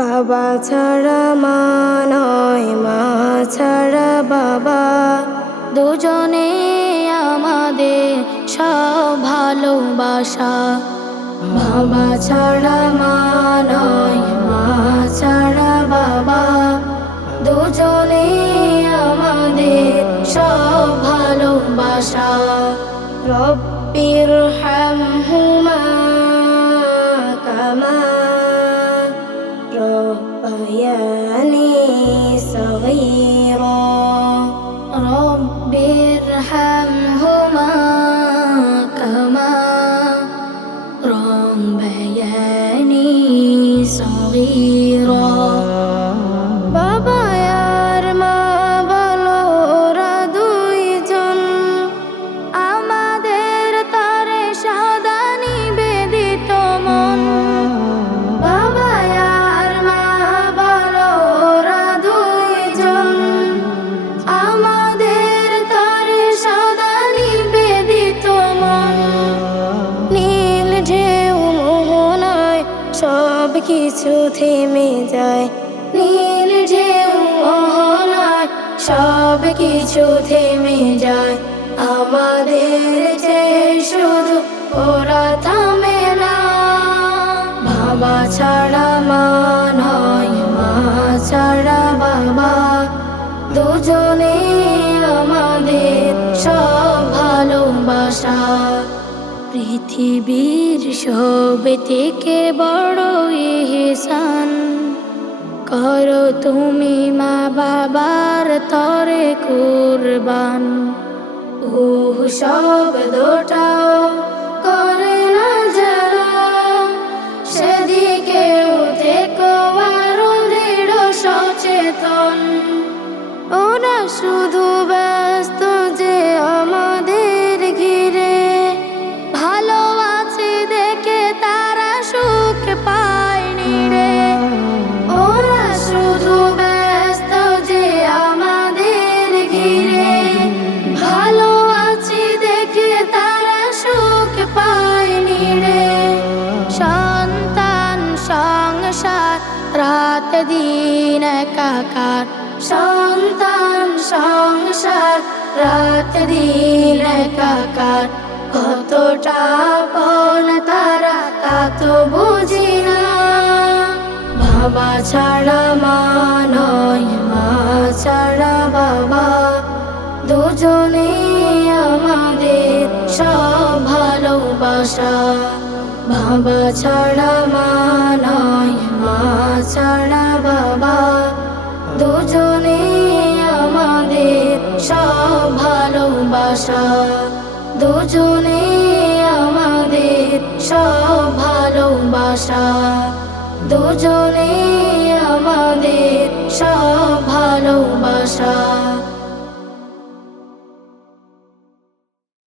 বাবা ছাড়া মা নয়, মা ছাড়া বাবা। দুজনে আমাদের সব ভালোবাসা। বাবা ছাড়া মা নয়, মা ছাড়া বাবা। দুজনে আমাদের সব ভালোবাসা। রব্বির হামহুমা ربياني صغيرا. رب ارحمهما كما ربياني صغيرا. সব কিছু থেমে যায়। নীল ঢেউ মোহনায় সব কিছু থেমে যায়। আমাদের যে শুধু ওরা থামে না, বাবা ছাড়া মা নয়, মা ছাড়া বাবা। দুজনে আমাদের সব ভালোবাসা। পৃথিবীর সব থেকে বড় ইহসান? করো তুমি মা বাবার তরে কুরবান। ও শব্দটাও করে না যারা? সেদিকে থেকো আরও দৃঢ় সচেতন। ওরা শুধু দিন একাকার সন্তান সংসার। রাত দিন একাকার কতটা পন তারা তা তো বুঝি না। বাবা ছাড়া মা নয়, মা ছাড়া বাবা। দুজনে আমাদের সব ভালোবাসা। বাবা ছাড়া মা নয় মা ছাড়া বাবা। দুজনে আমাদের সব ভালোবাসা। দুজনে আমাদের সব ভালোবাসা। দুজনে আমাদের সব ভালোবাসা।